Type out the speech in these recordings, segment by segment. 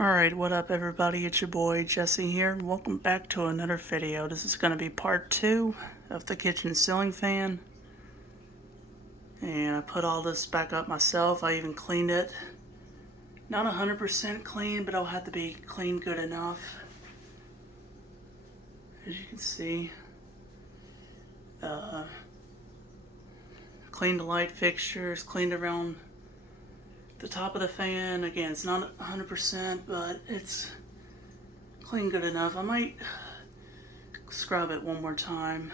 Alright, what up everybody, it's your boy Jesse here, and welcome back to another video. This is going to be part 2 of the kitchen ceiling fan. And I put all this back up myself. I even cleaned it. Not 100% clean, but it'll have to be clean good enough. As you can see. Cleaned the light fixtures, cleaned around the top of the fan. Again, it's not 100%, but it's clean good enough. I might scrub it one more time.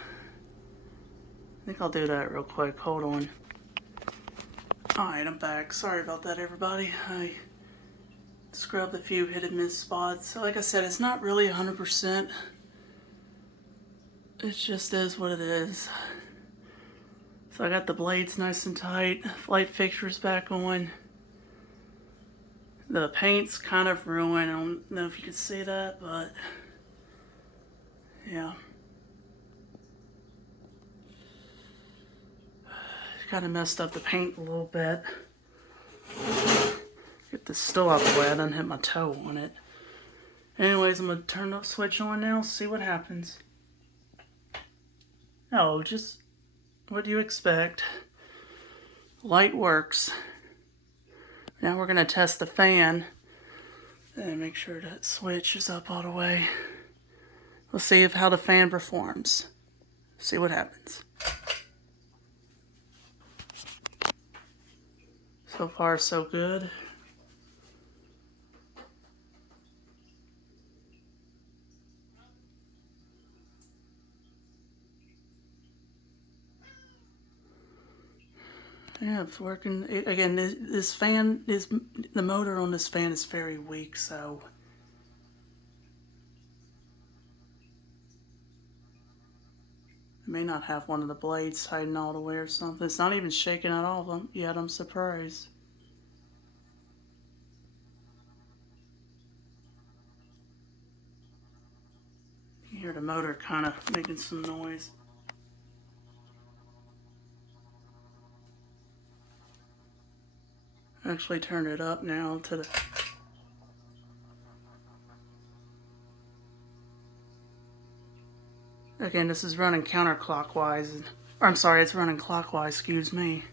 I think I'll do that real quick. Hold on. Alright, I'm back. Sorry about that, everybody. I scrubbed a few hit and miss spots. So like I said, it's not really 100%. It just is what it is. So I got the blades nice and tight. Light fixtures back on. The paint's kind of ruined. I don't know if you can see that, but yeah. Kind of messed up the paint a little bit. Get this still out the way. I done hit my toe on it. Anyways, I'm going to turn the switch on now, see what happens. Oh, just what do you expect? Light works. Now we're going to test the fan and make sure that switch is up all the way. We'll see how the fan performs. See what happens. So far, so good. Yeah, it's working. Again, this fan is, the motor on this fan is very weak, so it may not have one of the blades tightened all the way or something. It's not even shaking at all yet. I'm surprised. You hear the motor kind of making some noise. Actually turned it up now to the... Again, this is running counterclockwise. Or I'm sorry, it's running clockwise, excuse me.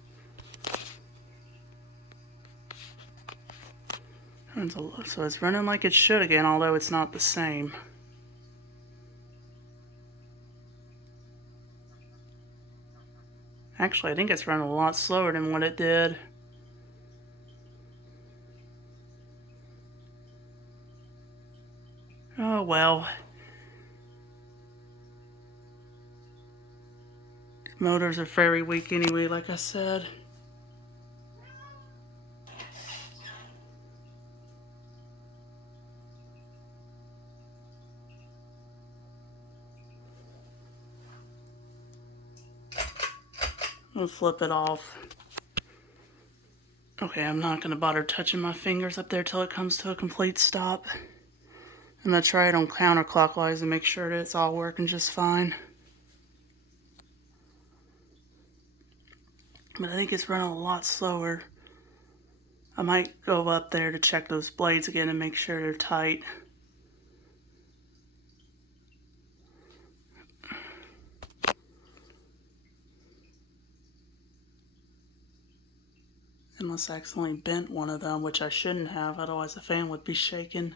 So it's running like it should again, although it's not the same. Actually, I think it's running a lot slower than what it did. Oh well. Motors are very weak anyway, like I said. I'll flip it off. Okay, I'm not going to bother touching my fingers up there till it comes to a complete stop. I'm going to try it on counterclockwise and make sure that it's all working just fine. But I think it's running a lot slower. I might go up there to check those blades again and make sure they're tight. Unless I accidentally bent one of them, which I shouldn't have, otherwise the fan would be shaking.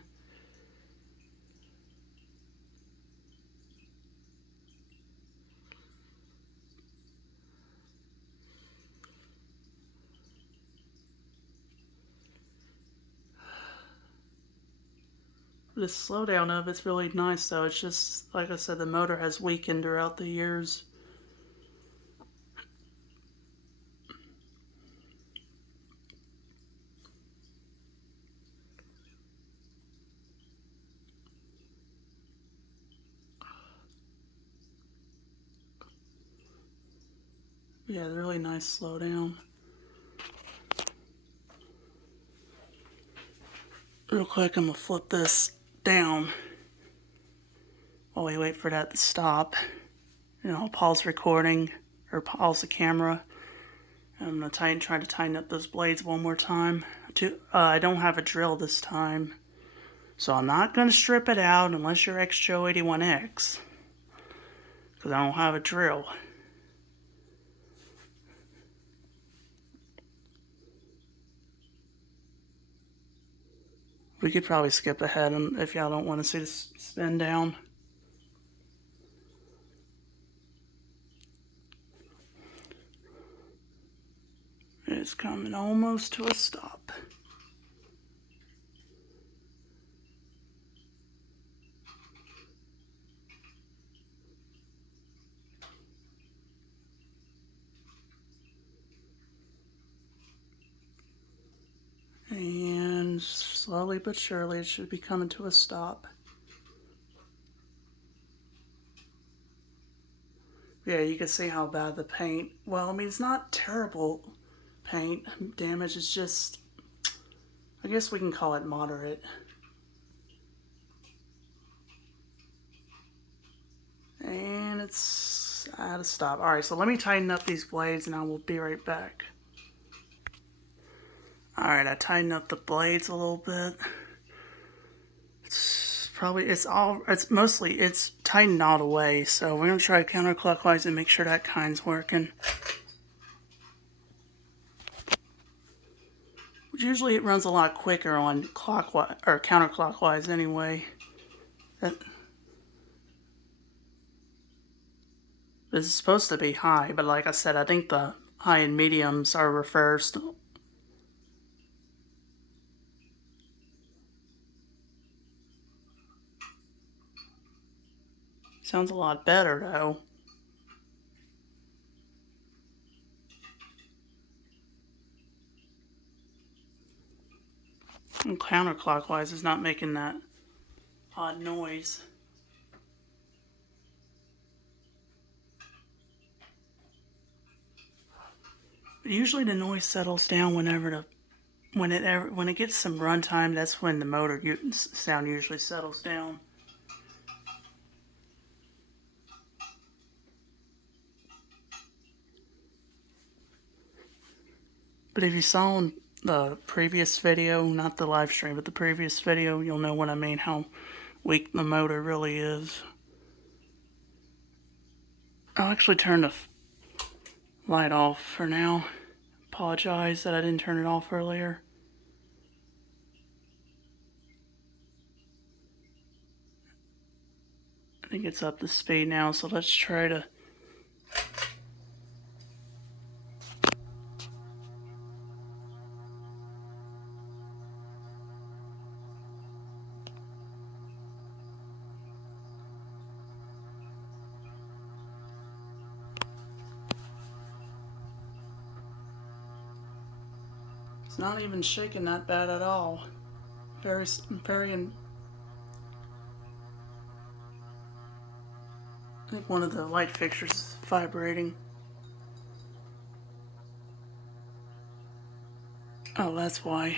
The slowdown of it's really nice though. It's just, like I said, the motor has weakened throughout the years. Yeah, really nice slowdown. Real quick, I'm gonna flip this down while we wait for that to stop. And I'll pause recording or pause the camera. I'm gonna try to tighten up those blades one more time. I don't have a drill this time. So I'm not going to strip it out unless you're XJoe81X, because I don't have a drill. We could probably skip ahead if y'all don't want to see the spin down. It's coming almost to a stop. And slowly but surely it should be coming to a stop. Yeah, you can see how bad the paint, well, I mean, it's not terrible paint damage, it's just, I guess we can call it moderate. And it's at a stop. Alright, so let me tighten up these blades and I will be right back. Alright, I tightened up the blades a little bit. It's tightened all the way, so we're going to try counterclockwise and make sure that kind's working. Usually it runs a lot quicker on clockwise or counterclockwise anyway. This is supposed to be high, but like I said, I think the high and mediums are reversed. Sounds a lot better though. And counterclockwise is not making that odd noise. But usually the noise settles down when it gets some runtime. That's when the motor sound usually settles down. But if you saw in the previous video, not the live stream, but the previous video, you'll know what I mean, how weak the motor really is. I'll actually turn the light off for now. Apologize that I didn't turn it off earlier. I think it's up to speed now, so let's try to... It's not even shaking that bad at all. Very. I think one of the light fixtures is vibrating. Oh, that's why.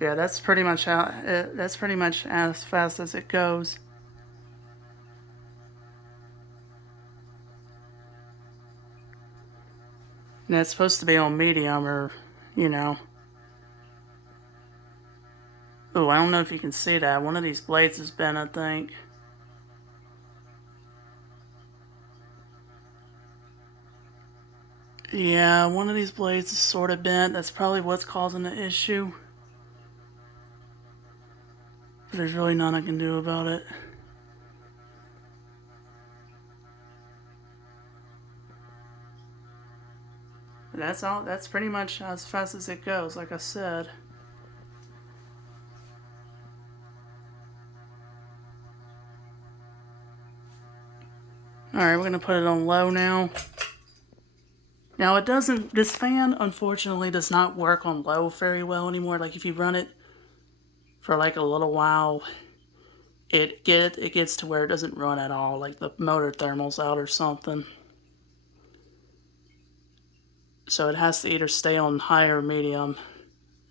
Yeah, that's pretty much as fast as it goes. And it's supposed to be on medium, or, you know. Oh, I don't know if you can see that. One of these blades is bent, I think. Yeah, one of these blades is sort of bent. That's probably what's causing the issue. But there's really nothing I can do about it. That's all. That's pretty much as fast as it goes, like I said. Alright, we're gonna put it on low now. Now this fan unfortunately does not work on low very well anymore. Like if you run it for like a little while, it gets to where it doesn't run at all, like the motor thermal's out or something. So it has to either stay on high or medium.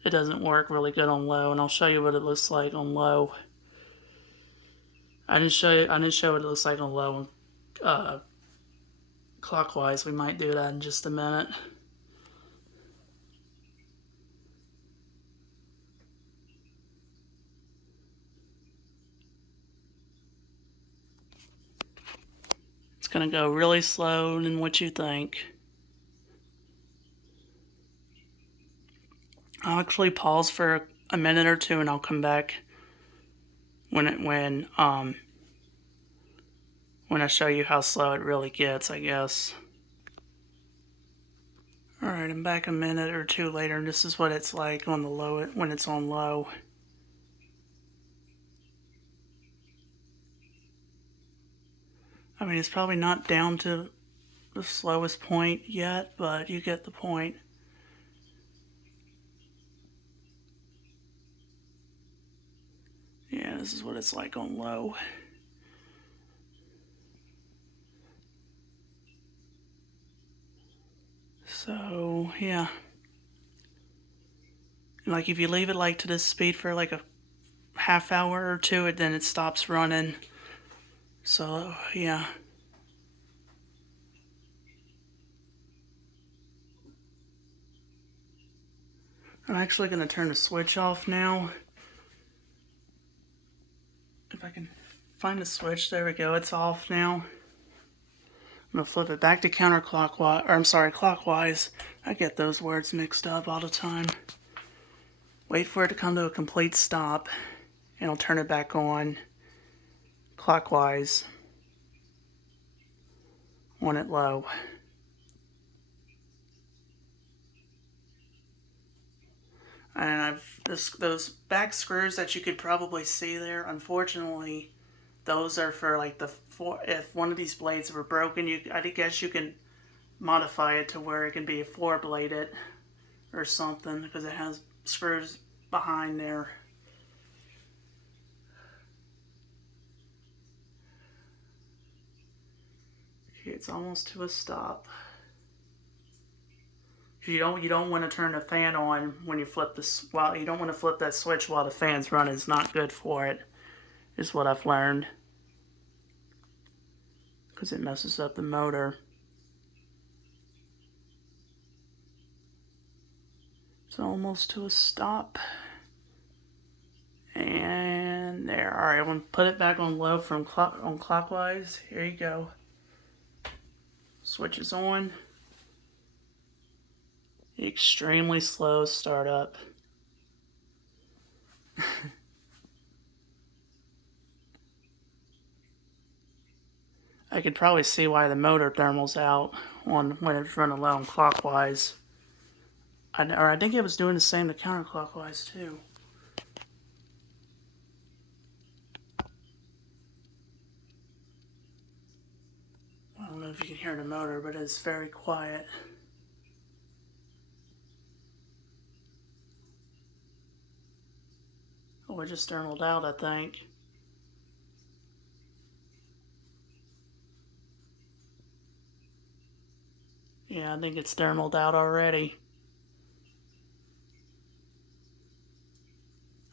It doesn't work really good on low, and I'll show you what it looks like on low. I didn't show what it looks like on low. Clockwise, we might do that in just a minute. gonna go really slow than what you think. I'll actually pause for a minute or two and I'll come back when I show you how slow it really gets, I guess. Alright, I'm back a minute or two later, and this is what it's like on the low when it's on low. I mean, it's probably not down to the slowest point yet, but you get the point. Yeah, this is what it's like on low. So, yeah. And like if you leave it like to this speed for like a half hour or two, then it stops running. So, yeah. I'm actually going to turn the switch off now. If I can find the switch, there we go, it's off now. I'm going to flip it back to counterclockwise, or I'm sorry, clockwise. I get those words mixed up all the time. Wait for it to come to a complete stop, and I'll turn it back on clockwise on it low. And those back screws that you could probably see there, unfortunately, those are for like if one of these blades were broken, I guess you can modify it to where it can be four bladed or something, because it has screws behind there. Okay, it's almost to a stop. You don't want to turn the fan on when you flip this. Well, you don't want to flip that switch while the fan's running. It's not good for it, is what I've learned, because it messes up the motor. It's almost to a stop. And there. Alright, I'm going to put it back on low from clockwise. Here you go. Switch is on. Extremely slow startup. I could probably see why the motor thermal's out when it's running low and clockwise. I think it was doing the same to counterclockwise too. I don't know if you can hear the motor, but it's very quiet. Oh, it just thermaled out, I think. Yeah, I think it's thermaled out already.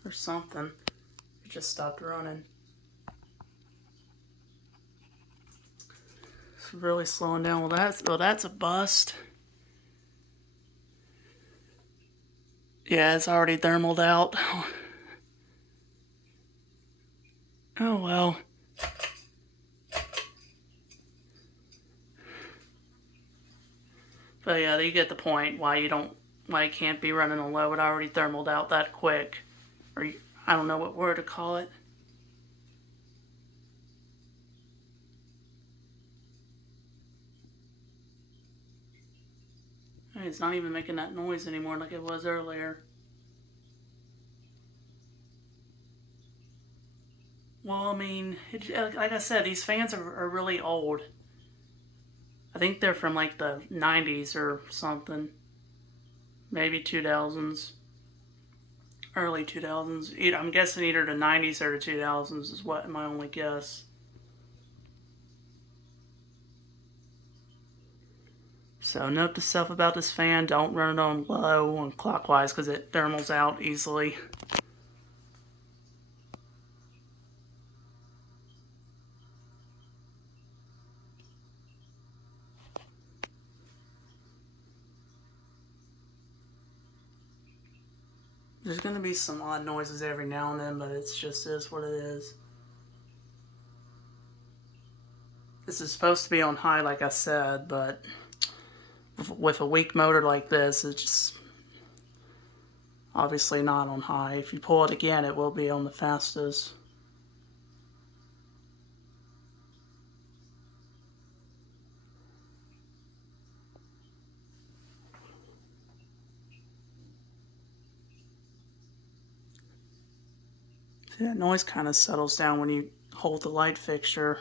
Or something. It just stopped running. It's really slowing down. Well, that's a bust. Yeah, it's already thermaled out. Oh well. But yeah, you get the point why it can't be running on low. It already thermaled out that quick. Or I don't know what word to call it. Hey, it's not even making that noise anymore like it was earlier. Well, I mean, like I said, these fans are really old. I think they're from like the 90s or something. Maybe 2000s. Early 2000s. I'm guessing either the 90s or the 2000s is what my only guess. So note to self about this fan, don't run it on low and clockwise because it thermals out easily. There's going to be some odd noises every now and then, but it's just is what it is. This is supposed to be on high like I said, but with a weak motor like this, it's just obviously not on high. If you pull it again, it will be on the fastest. See, that noise kind of settles down when you hold the light fixture.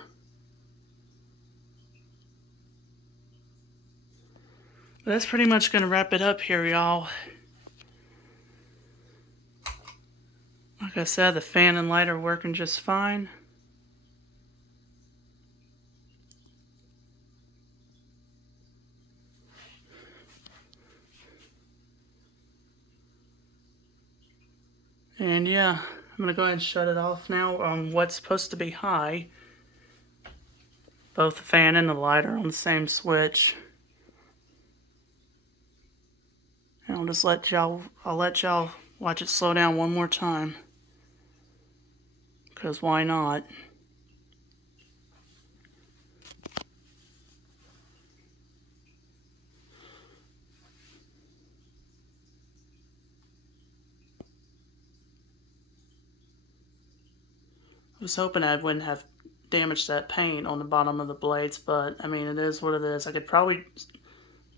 But that's pretty much going to wrap it up here, y'all. Like I said, the fan and light are working just fine. And yeah, I'm going to go ahead and shut it off now on what's supposed to be high. Both the fan and the light are on the same switch. And I'll let y'all watch it slow down one more time. Because why not? I was hoping I wouldn't have damaged that paint on the bottom of the blades, but I mean, it is what it is. I could probably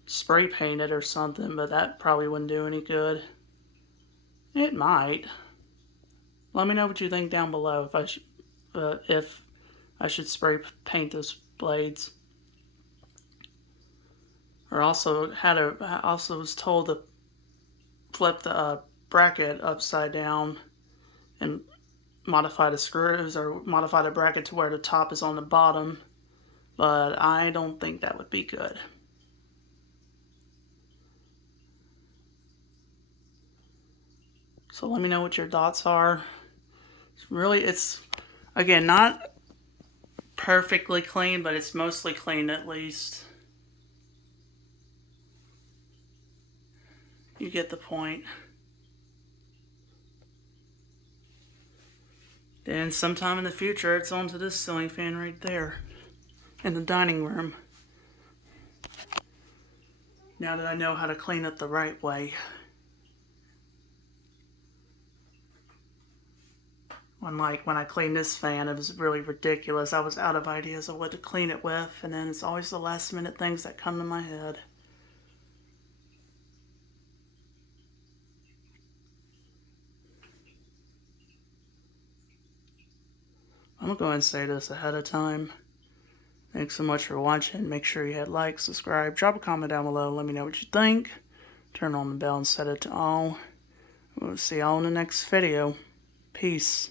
spray paint it or something, but that probably wouldn't do any good. It might. Let me know what you think down below if I should spray paint those blades. Or I also was told to flip the bracket upside down and modify the screws, or modify the bracket to where the top is on the bottom, but I don't think that would be good. So let me know what your thoughts are. It's again not perfectly clean, but it's mostly clean at least. You get the point. Then sometime in the future, it's onto this ceiling fan right there in the dining room. Now that I know how to clean it the right way. Unlike when I cleaned this fan, it was really ridiculous. I was out of ideas of what to clean it with, and then it's always the last minute things that come to my head. I'm going to go ahead and say this ahead of time. Thanks so much for watching. Make sure you hit like, subscribe, drop a comment down below. Let me know what you think. Turn on the bell and set it to all. We'll see y'all in the next video. Peace.